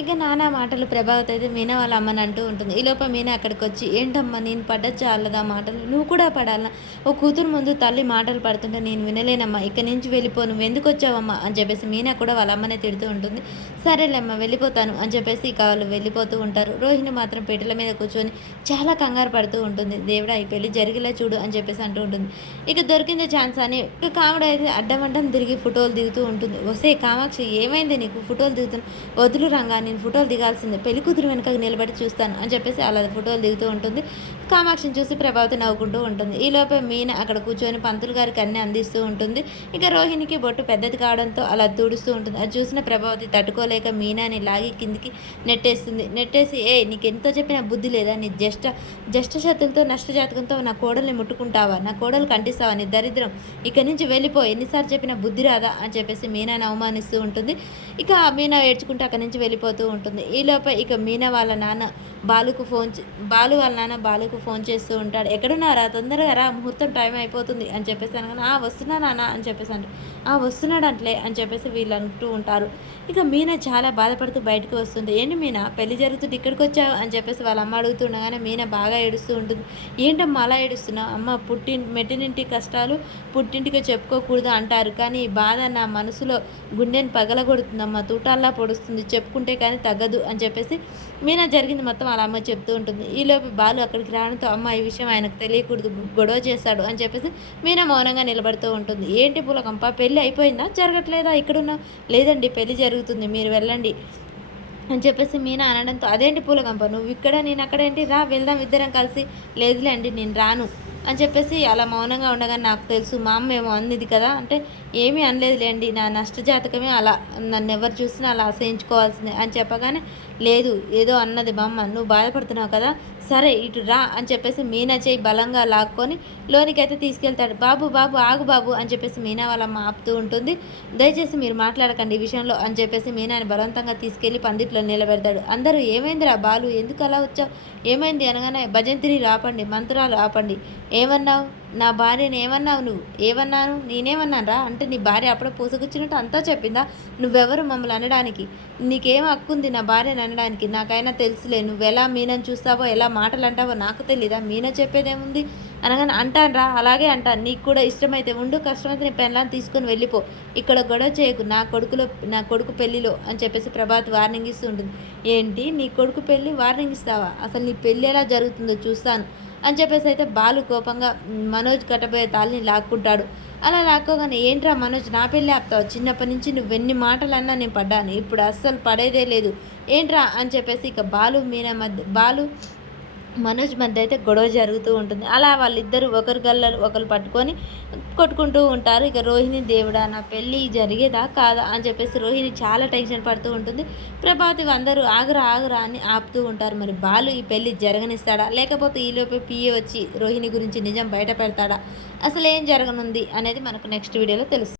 ఇక నానా మాటలు ప్రభావతి అయితే మీనా వాళ్ళ అమ్మని అంటూ ఉంటుంది. ఈలోప మీనా అక్కడికి వచ్చి, ఏంటమ్మా నేను పడ్డది చాలదా మాటలు, నువ్వు కూడా పడాలా, ఓ కూతురు ముందు తల్లి మాటలు పడుతుంటే నేను వినలేనమ్మా, ఇక్కడి నుంచి వెళ్ళిపో, నువ్వు ఎందుకు వచ్చావమ్మా అని చెప్పేసి మీనా కూడా వాళ్ళ అమ్మనే తిడుతూ ఉంటుంది. సరేలేమ్మా వెళ్ళిపోతాను అని చెప్పేసి ఇక వాళ్ళు వెళ్ళిపోతూ ఉంటారు. రోహిణి మాత్రం పీటల మీద కూర్చొని చాలా కంగారు పడుతూ ఉంటుంది. దేవుడా ఈ పెళ్లి జరిగేలా చూడు అని చెప్పేసి అంటూ ఉంటుంది. ఇక దొరికిందే ఛాన్స్ అని ఇక కామెడీ అయితే అడ్డం తిరిగి ఫోటోలు దిగుతూ ఉంటుంది. వసే కామాక్షి ఏమైంది నీకు, ఫోటోలు దిగుతున్నా, వదులు రంగా నేను ఫోటోలు దిగాల్సిందే, పెళ్లి కూతురు వెనక నిలబడి చూస్తాను అని చెప్పేసి అలా ఫోటోలు దిగుతూ ఉంటుంది. కామాక్షిని చూసి ప్రభావతి నవ్వుకుంటూ ఉంటుంది. ఈలోపే మీన అక్కడ కూర్చొని పంతులు గారికి అన్నీ అందిస్తూ ఉంటుంది. ఇక రోహిణికి బొట్టు పెద్దది కావడంతో అలా తుడుస్తూ ఉంటుంది. అది చూసిన ప్రభావతి తట్టుకోలేక మీనాని లాగి కిందికి నెట్టేసి నీకు ఎంతో చెప్పినా బుద్ధి లేదా, నీ జ్యేష్ఠ శత్రులతో నష్టజాతకంతో నా కోడల్ని ముట్టుకుంటావా, నా కోడలు కంటిస్తావా, నీ దరిద్రం, ఇక్కడి నుంచి వెళ్ళిపో, ఎన్నిసార్లు చెప్పినా బుద్ధి రాదా అని చెప్పేసి మీనాని అవమానిస్తూ ఉంటుంది. ఇక మీనా ఏడ్చుకుంటూ అక్కడి నుంచి వెళ్ళిపోతూ ఉంటుంది. ఈలోపే ఇక మీనా వాళ్ళ నాన్న బాలుకు ఫోన్ చేస్తూ ఉంటాడు. ఎక్కడున్నారా, తొందరగా రా, ముహూర్తం టైం అయిపోతుంది అని చెప్పేసి అనగానే వస్తున్నా నాన్న అని చెప్పేసి వస్తున్నాడు అంటలే అని చెప్పేసి వీళ్ళు అంటూ ఉంటారు. ఇక మీనా చాలా బాధపడుతూ బయటకు వస్తుంది. ఏంటి మీనా పెళ్లి జరుగుతుంది ఇక్కడికి వచ్చావు అని చెప్పేసి వాళ్ళ అమ్మ అడుగుతుండగానే మీనా బాగా ఏడుస్తూ ఉంటుంది. ఏంటమ్మా అలా ఏడుస్తున్నావు, అమ్మ మెట్టినింటి కష్టాలు పుట్టింటికి చెప్పుకోకూడదు అంటారు, కానీ ఈ బాధ నా మనసులో గుండెని పగలగొడుతుందమ్మా, తూటాల్లా పొడుస్తుంది, చెప్పుకుంటే కానీ తగ్గదు అని చెప్పేసి మీనా జరిగింది మొత్తం వాళ్ళ అమ్మ చెప్తూ ఉంటుంది. ఈలోపు బాలు అక్కడికి రావడంతో అమ్మ ఈ విషయం ఆయనకు తెలియకూడదు, గొడవ చేస్తాడు అని చెప్పేసి మీనా మౌనంగా నిలబడుతూ ఉంటుంది. ఏంటి పూలకంప, పెళ్ళి అయిపోయిందా, జరగట్లేదా, ఇక్కడున్నా, లేదండి పెళ్లి జరుగుతుంది, మీరు వెళ్ళండి అని చెప్పేసి మీనా అనడంతో అదేంటి పూలకంప, నువ్వు ఇక్కడ నేను అక్కడ ఏంటి, రా వెళ్దాం ఇద్దరం కలిసి, లేదులేండి నేను రాను అని చెప్పేసి అలా మౌనంగా ఉండగా నాకు తెలుసు మా అమ్మ ఏమో అందిది కదా అంటే ఏమీ అనలేదులేండి, నా నష్టజాతకమే అలా, నన్ను ఎవరు చూసినా అలా అసహించుకోవాల్సిందే అని చెప్పగానే లేదు ఏదో అన్నది మా అమ్మ, నువ్వు బాధపడుతున్నావు కదా, సరే ఇటు రా అని చెప్పేసి మీనా చేయి బలంగా లాక్కొని లోనికైతే తీసుకెళ్తాడు. బాబు ఆగు బాబు అని చెప్పేసి మీనా వాళ్ళమ్మ ఆపుతూ ఉంటుంది. దయచేసి మీరు మాట్లాడకండి ఈ విషయంలో అని చెప్పేసి మీనాని బలవంతంగా తీసుకెళ్లి పందిట్లో నిలబెడతాడు. అందరూ ఏమైందిరా బాలు, ఎందుకు అలా వచ్చావు, ఏమైంది అనగానే భజంత్రీలు ఆపండి, మంత్రాలు ఆపండి, ఏమన్నావు, నా భార్యని ఏమన్నావు, నువ్వు ఏమన్నాను, నేనేమన్నాను రా అంటే నీ భార్య అప్పుడే పూసగుచ్చినట్టు అంతా చెప్పిందా, నువ్వెవరు మమ్మల్ని అనడానికి, నీకేం హక్కుంది నా భార్యని అనడానికి, నాకైనా తెలుసులే, నువ్వు ఎలా మీనని చూస్తావో ఎలా మాటలు అంటావో నాకు తెలీదా, మీన చెప్పేదేముంది అనగానే అంటాను రా, అలాగే అంటాను, నీకు కూడా ఇష్టమైతే ఉండు, కష్టమైతే నీ పెళ్ళాన్ని తీసుకొని వెళ్ళిపో, ఇక్కడ గొడవ చేయకు నా కొడుకు పెళ్ళిలో అని చెప్పేసి ప్రభాత్ వార్నింగ్ ఇస్తూ ఉంటుంది. ఏంటి నీ కొడుకు పెళ్ళి వార్నింగ్ ఇస్తావా, అసలు నీ పెళ్ళి ఎలా జరుగుతుందో చూస్తాను అని చెప్పేసి అయితే బాలు కోపంగా మనోజ్ కట్టబోయే తాళ్ళని లాక్కుంటాడు. అలా లాక్కోగానే ఏంట్రా మనోజ్ నా పెళ్ళి ఆపుతావు, చిన్నప్పటి నుంచి నువ్వెన్ని మాటలన్నా నేను పడ్డాను, ఇప్పుడు అస్సలు పడేదే లేదు ఏంట్రా అని చెప్పేసి ఇక బాలు మనోజ్ మధ్య అయితే గొడవ జరుగుతూ ఉంటుంది. అలా వాళ్ళిద్దరూ ఒకరు గల్లలు ఒకరు పట్టుకొని కొట్టుకుంటూ ఉంటారు. ఇక రోహిణి దేవుడా నా పెళ్ళి జరిగేదా కాదా అని చెప్పేసి రోహిణి చాలా టెన్షన్ పడుతూ ఉంటుంది. ప్రభావతి అందరూ ఆగురా అని ఆపుతూ ఉంటారు. మరి బాలు ఈ పెళ్ళి జరగనిస్తాడా, లేకపోతే ఈలోపే పిఏ వచ్చి రోహిణి గురించి నిజం బయట పెడతాడా, అసలు ఏం జరగనుంది అనేది మనకు నెక్స్ట్ వీడియోలో తెలుస్తుంది.